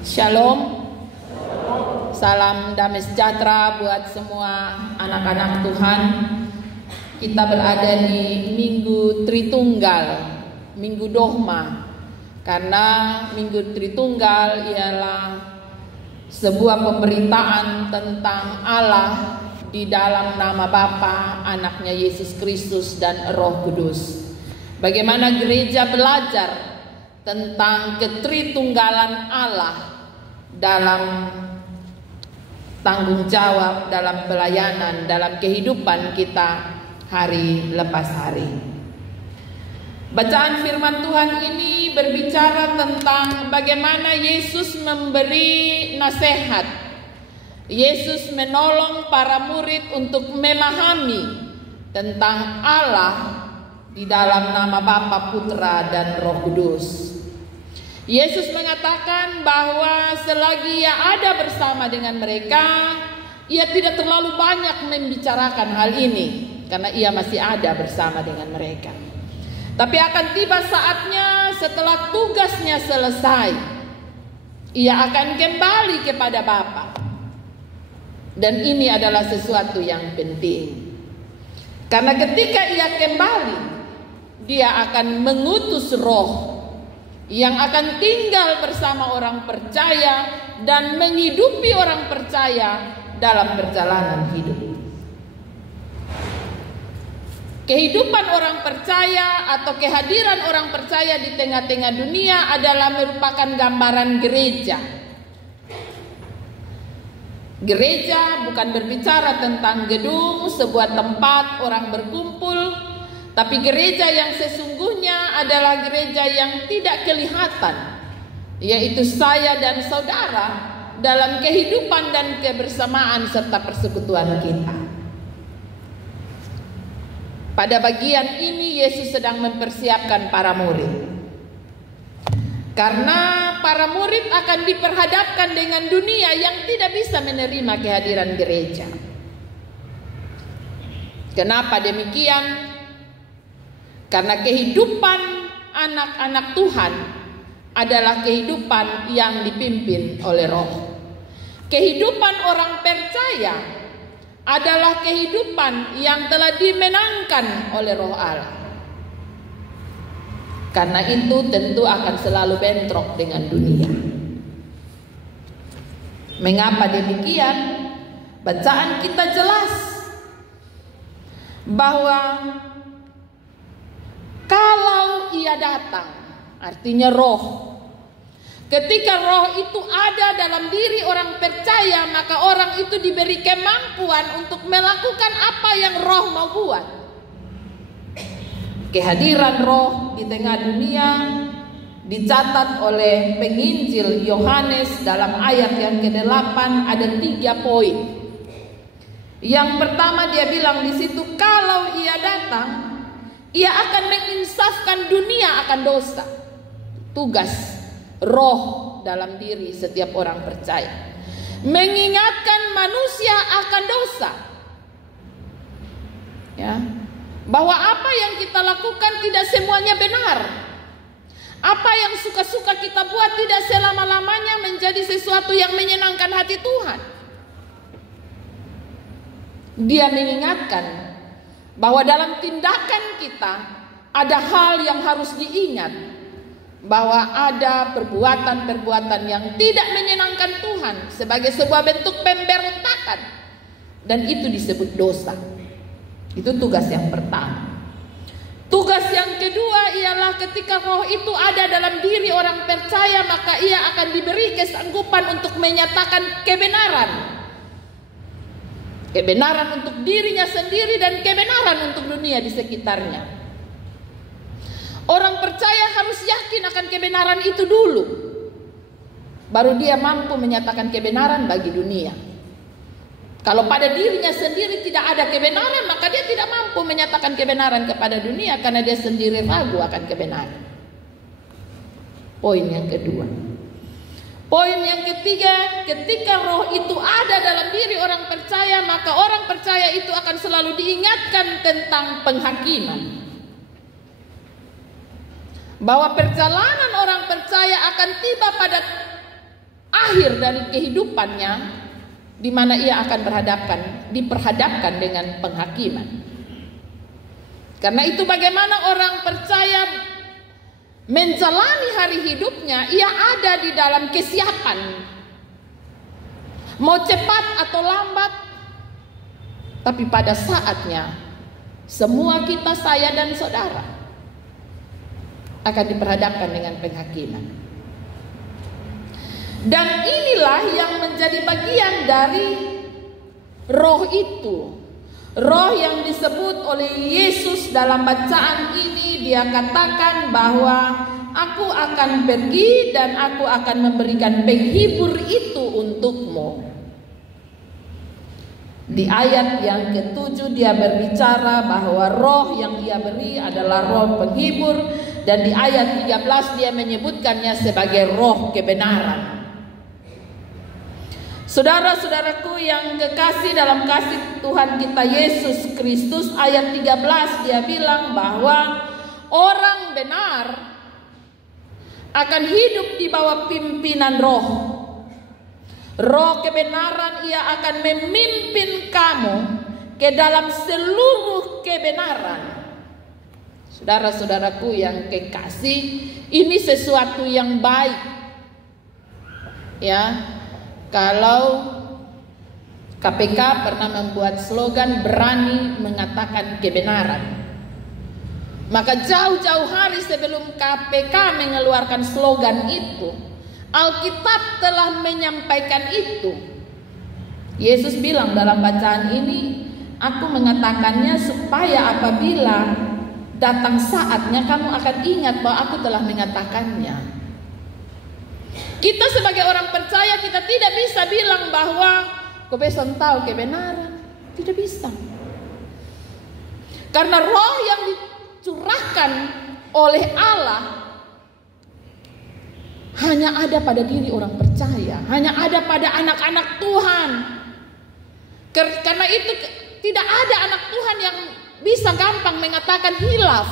Shalom. Salam damai sejahtera buat semua anak-anak Tuhan. Kita berada di Minggu Tritunggal, Minggu Dogma. Karena Minggu Tritunggal ialah sebuah pemberitaan tentang Allah di dalam nama Bapa, Anaknya Yesus Kristus dan Roh Kudus. Bagaimana gereja belajar tentang ketritunggalan Allah dalam tanggung jawab, dalam pelayanan, dalam kehidupan kita hari lepas hari. Bacaan firman Tuhan ini berbicara tentang bagaimana Yesus memberi nasihat. Yesus menolong para murid untuk memahami tentang Allah di dalam nama Bapa, Putra, dan Roh Kudus. Yesus mengatakan bahwa selagi Ia ada bersama dengan mereka, Ia tidak terlalu banyak membicarakan hal ini karena Ia masih ada bersama dengan mereka. Tapi akan tiba saatnya setelah tugasnya selesai, Ia akan kembali kepada Bapa. Dan ini adalah sesuatu yang penting. Karena ketika Ia kembali, Dia akan mengutus Roh yang akan tinggal bersama orang percaya dan menghidupi orang percaya dalam perjalanan hidup. Kehidupan orang percaya atau kehadiran orang percaya di tengah-tengah dunia adalah merupakan gambaran gereja. Gereja bukan berbicara tentang gedung, sebuah tempat orang berkumpul, tapi gereja yang sesungguhnya adalah gereja yang tidak kelihatan, yaitu saya dan saudara dalam kehidupan dan kebersamaan serta persekutuan kita. Pada bagian ini Yesus sedang mempersiapkan para murid. Karena para murid akan diperhadapkan dengan dunia yang tidak bisa menerima kehadiran gereja. Kenapa demikian? Karena kehidupan anak-anak Tuhan adalah kehidupan yang dipimpin oleh Roh. Kehidupan orang percaya adalah kehidupan yang telah dimenangkan oleh Roh Allah. Karena itu tentu akan selalu bentrok dengan dunia. Mengapa demikian? Bacaan kita jelas bahwa kalau Ia datang, artinya Roh. Ketika Roh itu ada dalam diri orang percaya, maka orang itu diberi kemampuan untuk melakukan apa yang Roh mau buat. Kehadiran Roh di tengah dunia dicatat oleh penginjil Yohanes dalam ayat yang ke-8 ada 3 poin. Yang pertama dia bilang di situ, kalau Ia datang, Ia akan menginsafkan dunia akan dosa. Tugas Roh dalam diri setiap orang percaya, mengingatkan manusia akan dosa, ya, bahwa apa yang kita lakukan tidak semuanya benar. Apa yang suka-suka kita buat tidak selama-lamanya menjadi sesuatu yang menyenangkan hati Tuhan. Dia mengingatkan bahwa dalam tindakan kita ada hal yang harus diingat, bahwa ada perbuatan-perbuatan yang tidak menyenangkan Tuhan sebagai sebuah bentuk pemberontakan, dan itu disebut dosa. Itu tugas yang pertama. Tugas yang kedua ialah ketika Roh itu ada dalam diri orang percaya, maka ia akan diberi kesanggupan untuk menyatakan kebenaran. Kebenaran untuk dirinya sendiri dan kebenaran untuk dunia di sekitarnya. Orang percaya harus yakin akan kebenaran itu dulu, baru dia mampu menyatakan kebenaran bagi dunia. Kalau pada dirinya sendiri tidak ada kebenaran, maka dia tidak mampu menyatakan kebenaran kepada dunia karena dia sendiri ragu akan kebenaran. Poin yang kedua. Poin yang ketiga, ketika Roh itu ada dalam diri orang percaya, maka orang percaya itu akan selalu diingatkan tentang penghakiman. Bahwa perjalanan orang percaya akan tiba pada akhir dari kehidupannya, di mana ia akan diperhadapkan dengan penghakiman. Karena itu bagaimana orang percaya menjalani hari hidupnya, ia ada di dalam kesiapan. Mau cepat atau lambat, tapi pada saatnya semua kita, saya dan saudara, akan diperhadapkan dengan penghakiman. Dan inilah yang menjadi bagian dari roh itu. Roh yang disebut oleh Yesus dalam bacaan ini, dia katakan bahwa aku akan pergi dan aku akan memberikan penghibur itu untukmu. Di ayat yang ke-7 dia berbicara bahwa roh yang ia beri adalah roh penghibur. Dan di ayat 13 dia menyebutkannya sebagai roh kebenaran. Saudara-saudaraku yang kekasih dalam kasih Tuhan kita Yesus Kristus, ayat 13 dia bilang bahwa orang benar akan hidup di bawah pimpinan roh. Roh kebenaran, ia akan memimpin kamu ke dalam seluruh kebenaran. Saudara-saudaraku yang kekasih, ini sesuatu yang baik. Ya, kalau KPK pernah membuat slogan berani mengatakan kebenaran, maka jauh-jauh hari sebelum KPK mengeluarkan slogan itu, Alkitab telah menyampaikan itu. Yesus bilang dalam bacaan ini, aku mengatakannya supaya apabila datang saatnya kamu akan ingat bahwa aku telah mengatakannya. Kita sebagai orang percaya, kita tidak bisa bilang bahwa kau besok tahu kebenaran. Tidak bisa. Karena roh yang dicurahkan oleh Allah hanya ada pada diri orang percaya, hanya ada pada anak-anak Tuhan. Karena itu tidak ada anak Tuhan yang bisa gampang mengatakan hilaf.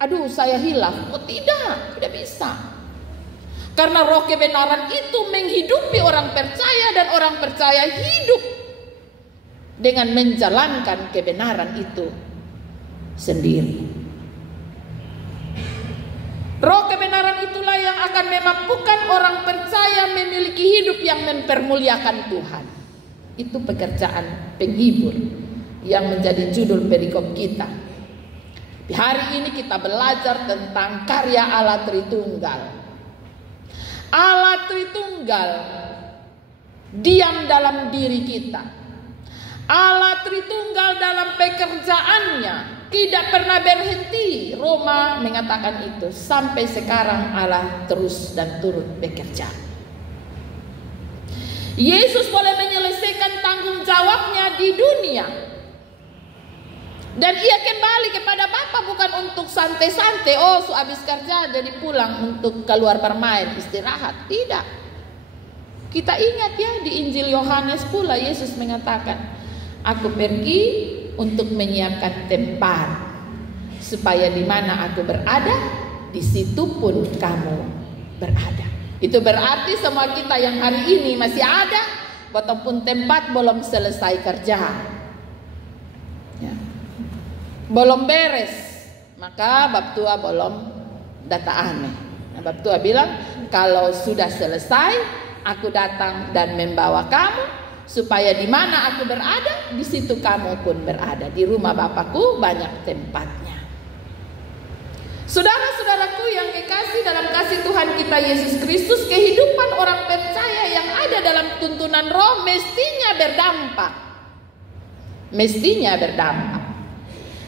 Aduh, saya hilaf. Oh tidak bisa. Karena roh kebenaran itu menghidupi orang percaya, dan orang percaya hidup dengan menjalankan kebenaran itu sendiri. Roh kebenaran itulah yang akan memampukan orang percaya memiliki hidup yang mempermuliakan Tuhan. Itu pekerjaan penghibur yang menjadi judul perikop kita. Di hari ini kita belajar tentang karya Allah Tritunggal. Allah Tritunggal diam dalam diri kita. Allah Tritunggal dalam pekerjaannya tidak pernah berhenti. Roma mengatakan itu. Sampai sekarang Allah terus dan turut bekerja. Yesus boleh menyelesaikan tanggung jawabnya di dunia, dan ia kembali kepada Bapa bukan untuk santai-santai. Oh, habis kerja jadi pulang untuk keluar bermain, istirahat. Tidak. Kita ingat ya, di Injil Yohanes pula Yesus mengatakan, aku pergi untuk menyiapkan tempat, supaya di mana aku berada, di situ pun kamu berada. Itu berarti semua kita yang hari ini masih ada, walaupun tempat belum selesai kerja, ya, belum beres, maka bab tua belum data aneh. Nah, bab tua bilang, kalau sudah selesai, aku datang dan membawa kamu, supaya di mana aku berada, di situ kamu pun berada. Di rumah Bapakku banyak tempatnya. Saudara-saudaraku yang kekasih dalam kasih Tuhan kita Yesus Kristus, kehidupan orang percaya yang ada dalam tuntunan roh mestinya berdampak. Mestinya berdampak.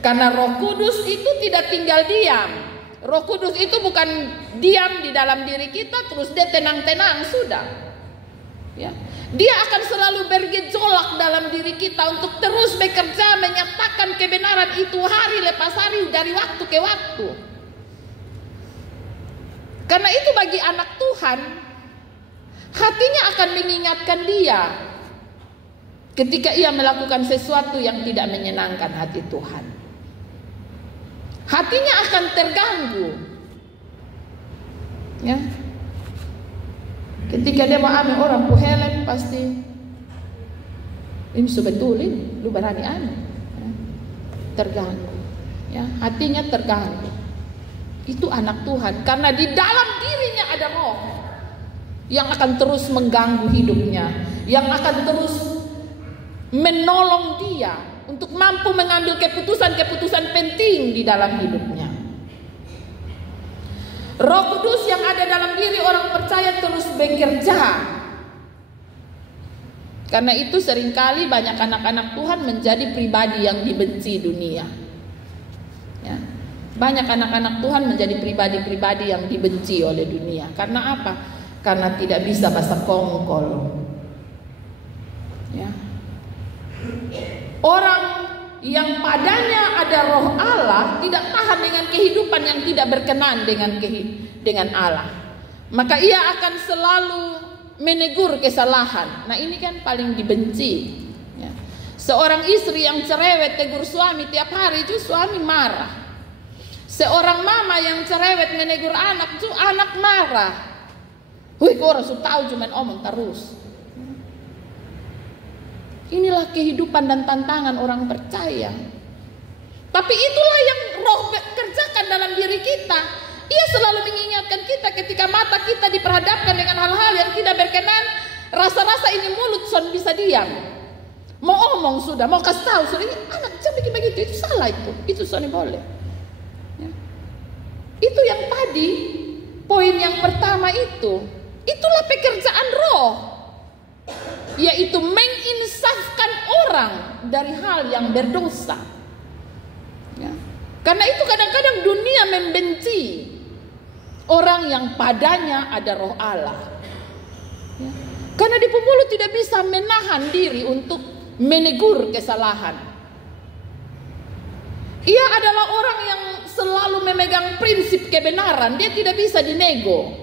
Karena Roh Kudus itu tidak tinggal diam. Roh Kudus itu bukan diam di dalam diri kita terus dia tenang-tenang sudah. Ya. Dia akan selalu bergejolak dalam diri kita untuk terus bekerja menyatakan kebenaran itu hari lepas hari, dari waktu ke waktu. Karena itu bagi anak Tuhan, hatinya akan mengingatkan dia ketika ia melakukan sesuatu yang tidak menyenangkan hati Tuhan. Hatinya akan terganggu. Ya. Ketika dia mau ambil orang puhelem pasti ini sebetulin lu berani anu. Terganggu. Ya, hatinya terganggu. Itu anak Tuhan karena di dalam dirinya ada roh yang akan terus mengganggu hidupnya, yang akan terus menolong dia untuk mampu mengambil keputusan-keputusan penting di dalam hidupnya. Roh Kudus yang ada dalam diri orang percaya terus bekerja. Karena itu seringkali banyak anak-anak Tuhan menjadi pribadi yang dibenci dunia. Ya. Banyak anak-anak Tuhan menjadi pribadi-pribadi yang dibenci oleh dunia. Karena apa? Karena tidak bisa bahasa kongkol. Ya. Orang yang padanya ada roh Allah tidak tahan dengan kehidupan yang tidak berkenan dengan Allah. Maka ia akan selalu menegur kesalahan. Nah ini kan paling dibenci. Ya. Seorang istri yang cerewet tegur suami tiap hari itu suami marah. Seorang mama yang cerewet menegur anak itu anak marah. Wih kok orang sudah tahu cuman omong terus. Inilah kehidupan dan tantangan orang percaya. Tapi itulah yang roh kerjakan dalam diri kita. Ia selalu mengingatkan kita ketika mata kita diperhadapkan dengan hal-hal yang tidak berkenan. Rasa-rasa ini mulut son bisa diam. Mau omong sudah, mau kasih tahu sudah. Anak jangan bikin begitu, itu salah itu. Itu son boleh. Ya. Itu yang tadi, poin yang pertama itu. Itulah pekerjaan roh. Yaitu menginsafkan orang dari hal yang berdosa. Ya. Karena itu kadang-kadang dunia membenci orang yang padanya ada roh Allah. Ya. Karena di pemuluh tidak bisa menahan diri untuk menegur kesalahan. Ia adalah orang yang selalu memegang prinsip kebenaran. Dia tidak bisa dinego.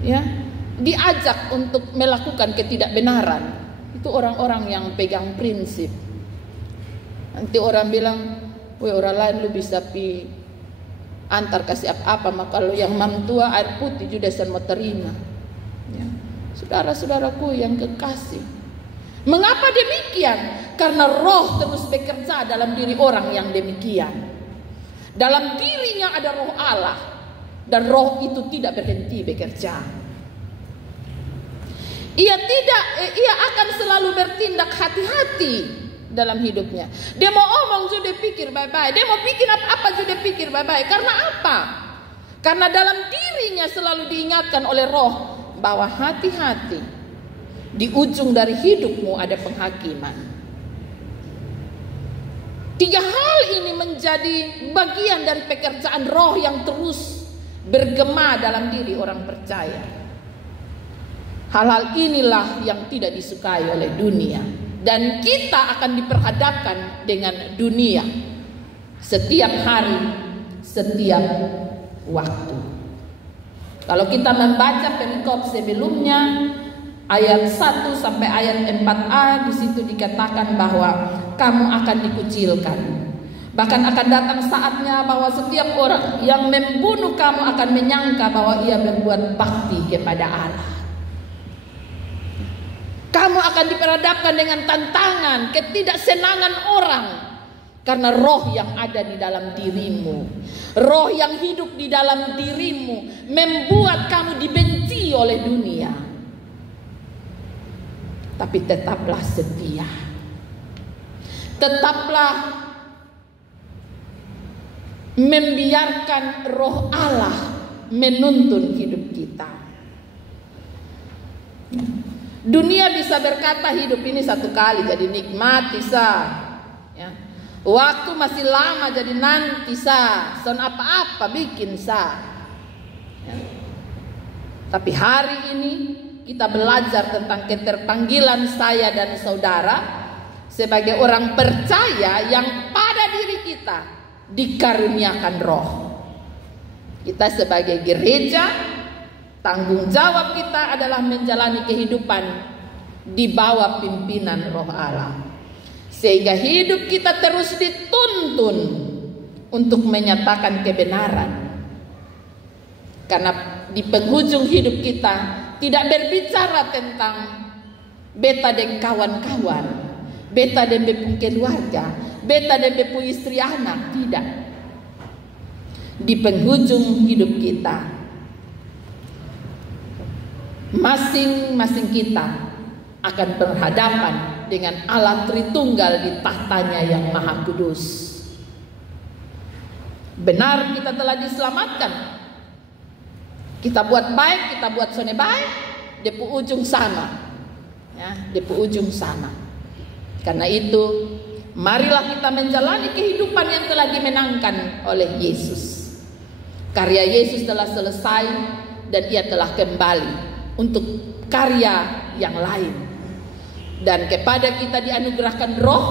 Ya. Diajak untuk melakukan ketidakbenaran. Itu orang-orang yang pegang prinsip. Nanti orang bilang, weh orang lain lu bisa pi antar kasih apa-apa, maka lu yang mamtua air putih juga mau terima. Ya. Saudara-saudaraku yang kekasih, mengapa demikian? Karena roh terus bekerja dalam diri orang yang demikian. Dalam dirinya ada roh Allah, dan roh itu tidak berhenti bekerja. Ia akan selalu bertindak hati-hati dalam hidupnya. Dia mau omong sudah pikir bye-bye. Dia mau pikir apa sudah pikir bye-bye. Karena apa? Karena dalam dirinya selalu diingatkan oleh roh bahwa hati-hati. Di ujung dari hidupmu ada penghakiman. 3 hal ini menjadi bagian dari pekerjaan roh yang terus bergema dalam diri orang percaya. Hal-hal inilah yang tidak disukai oleh dunia. Dan kita akan diperhadapkan dengan dunia setiap hari, setiap waktu. Kalau kita membaca perikop sebelumnya, ayat 1 sampai ayat 4a, di situ dikatakan bahwa kamu akan dikucilkan. Bahkan akan datang saatnya bahwa setiap orang yang membunuh kamu akan menyangka bahwa ia berbuat bakti kepada Allah. Kamu akan diperhadapkan dengan tantangan, ketidaksenangan orang. Karena roh yang ada di dalam dirimu, roh yang hidup di dalam dirimu, membuat kamu dibenci oleh dunia. Tapi tetaplah setia. Tetaplah membiarkan roh Allah menuntun hidup kita. Dunia bisa berkata hidup ini satu kali jadi nikmati ya. Waktu masih lama jadi nanti son apa-apa bikin ya. Tapi hari ini kita belajar tentang keterpanggilan saya dan saudara sebagai orang percaya yang pada diri kita dikaruniakan roh. Kita sebagai gereja, tanggung jawab kita adalah menjalani kehidupan di bawah pimpinan roh Allah. Sehingga hidup kita terus dituntun untuk menyatakan kebenaran. Karena di penghujung hidup kita tidak berbicara tentang beta dan kawan-kawan, beta dan bepu keluarga, beta dan bepu istri anak. Tidak. Di penghujung hidup kita, masing-masing kita akan berhadapan dengan Allah Tritunggal di tahtanya yang maha kudus. Benar kita telah diselamatkan, kita buat baik, kita buat sone baik, depu ujung sama, ya, depu ujung sama. Karena itu, marilah kita menjalani kehidupan yang telah dimenangkan oleh Yesus. Karya Yesus telah selesai dan Ia telah kembali untuk karya yang lain. Dan kepada kita dianugerahkan roh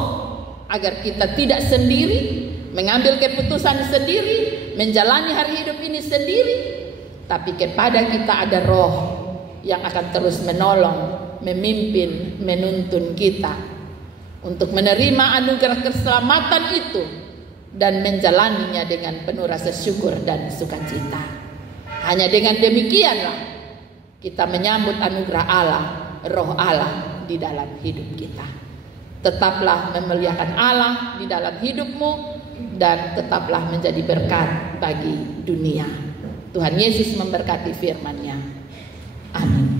agar kita tidak sendiri, mengambil keputusan sendiri, menjalani hari hidup ini sendiri. Tapi kepada kita ada roh yang akan terus menolong, memimpin, menuntun kita untuk menerima anugerah keselamatan itu dan menjalaninya dengan penuh rasa syukur dan sukacita. Hanya dengan demikianlah kita menyambut anugerah Allah, roh Allah di dalam hidup kita. Tetaplah memuliakan Allah di dalam hidupmu dan tetaplah menjadi berkat bagi dunia. Tuhan Yesus memberkati firman-Nya. Amin.